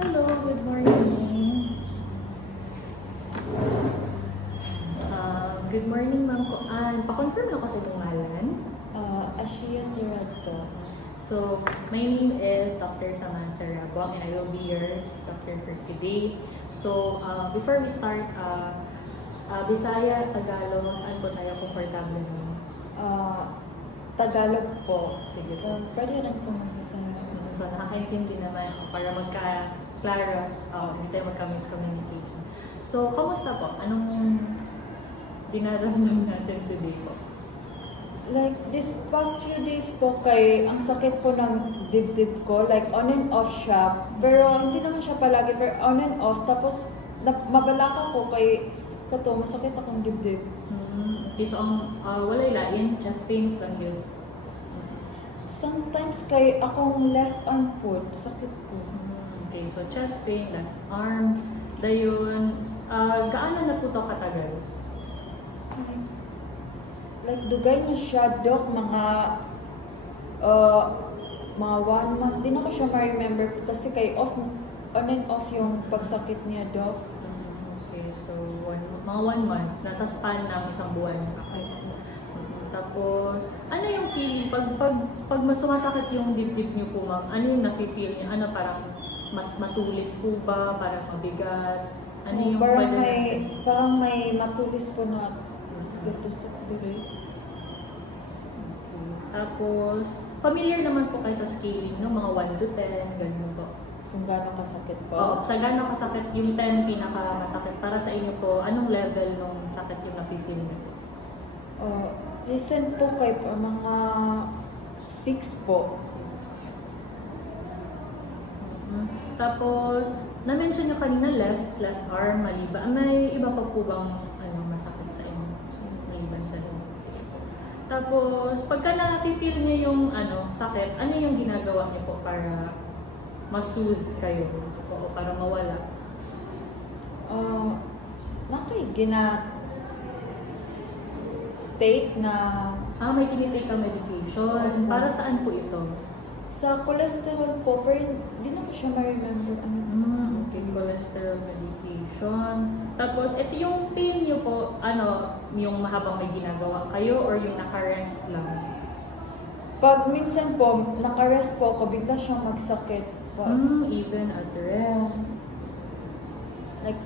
Hello, good morning. Good morning, Ma'am Koan. Pa-confirm lang kasi itong ngalan. Ashia Sirad po. So, my name is Dr. Samantha Rabong and I will be your doctor for today. So, before we start, Bisaya, Tagalog, saan po tayo komportable mo? Tagalog po. Sige po. Pwede rin po mag-isa. So, nakakaintindi naman ako para magka-klaro, hindi tayo magka-miscommunication. So, kamusta po? Anong dinaramdam natin today po? Like, this past few days po ang sakit po ng dibdib ko, like on and off siya. Pero hindi naman siya palagi, pero on and off. Tapos, mabalaka ko masakit akong dibdib. Okay, so wala ilain, chest pains lang yun. Sometimes akong left arm po, sakit po. Okay, so chest pain, left arm, dayon, gaano na po ito katagal? Like, dugay na siya, Dok, mga 1 month. Di na ko siya ma-remember kasi on and off yung pagsakit niya, Dok. Okay, so mga 1 month, nasa span ng isang buwan. Okay. Tapos, ano yung feeling? Pag sumasakit yung dibdib niyo po, ma'am, ano yung nafe-feel niyo? Ano, parang matulis po ba? Parang mabigat? Ano yung parang may matulis po na gatusok dito. Tapos, familiar naman po kayo sa scaling, no? Mga 1 to 10, ganun po. Kung gano'ng kasakit po? Oo, sa gano'ng kasakit, yung 10 pinaka-masakit. Para sa inyo po, anong level ng sakit yung nafe-feel niyo? Recent po mga 6 po. Tapos, na-mention nyo kanina left arm, maliba. May iba pa po bang masakit sa inyo? Maliban sa left. Tapos, pagka na-feel niyo yung sakit, ano yung ginagawa niyo po para ma-soothe kayo o para mawala? Take na... may tinitake ka medication. Para saan po ito? Sa cholesterol po, pero hindi na ko siya ma-remember. Okay, cholesterol medication. Tapos, ito yung pain nyo po, yung mahabang may ginagawa kayo or yung naka-rest lang? Pag minsan po, naka-rest po ako, bigla siyang magsakit. Even at rest.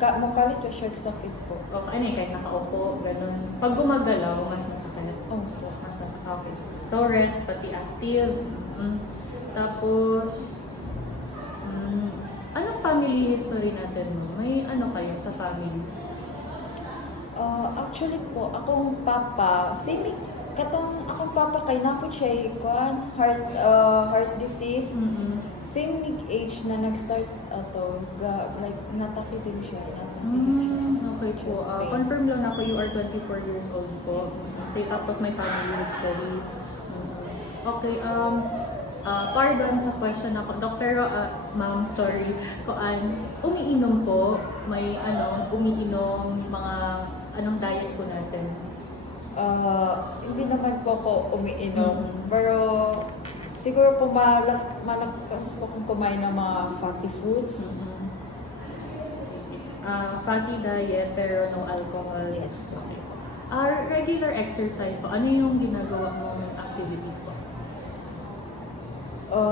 Makalit ko siya sakit po. Okay, kahit nakaupo, ganun. Pag gumagalaw, mas masakit. Po. Mas masakit. Okay. So, rest, pati active. Tapos, anong family history natin mo? May kayo sa family? Actually po, akong papa, akong papa kay napot siya heart disease. Same age na nag-start natake din siya. Okay po. Confirm lang ako, you are 24 years old po. Say, tapos may family history. Okay, pardon sa question ako. Doctor, ma'am, sorry. Umiinom po, may umiinom, mga anong diet po natin? Hindi naman po ako umiinom. Pero siguro po malakas po kung kumain ng mga fatty foods. Fatty diet pero no alcohol. Yes po. Regular exercise po, ano yung ginagawa mong activities po?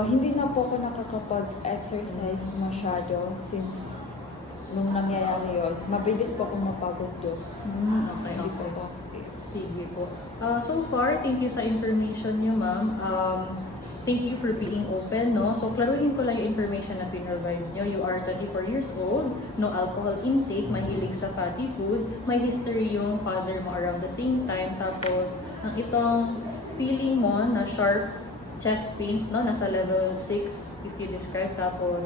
Hindi na po ako nakakapag-exercise masyado since nung nangyayari yun. Mabilis po akong mapagod doon. Okay. Sige po. So far, thank you sa information niyo, ma'am. Thank you for being open, no? So, klaruhin ko lang yung information na pinrovide nyo. You are 24 years old, no alcohol intake, mahilig sa fatty foods, may history yung father mo around the same time, tapos, ang itong feeling mo na sharp chest pains, no? Nasa level 6, if you describe, tapos,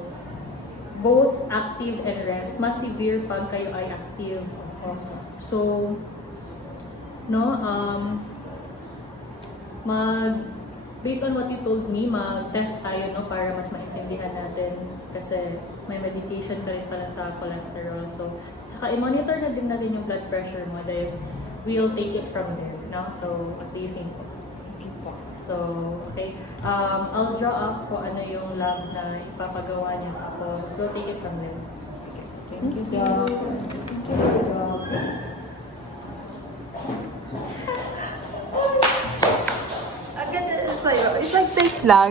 both active and rest, mas severe pag kayo ay active. So, no, based on what you told me, mag-test tayo, no, para mas maintindihan natin kasi may medication ka rin pala sa cholesterol. So, tsaka i-monitor na din natin yung blood pressure mo dahil we'll take it from there, no? So, what do you think? Okay po. So, okay. I'll draw up kung ano yung lab na ipapagawa niya tapos we'll take it from there. Sige. Thank you, Doc. Thank you, Doc. Ang ganda sa'yo. Isang take lang.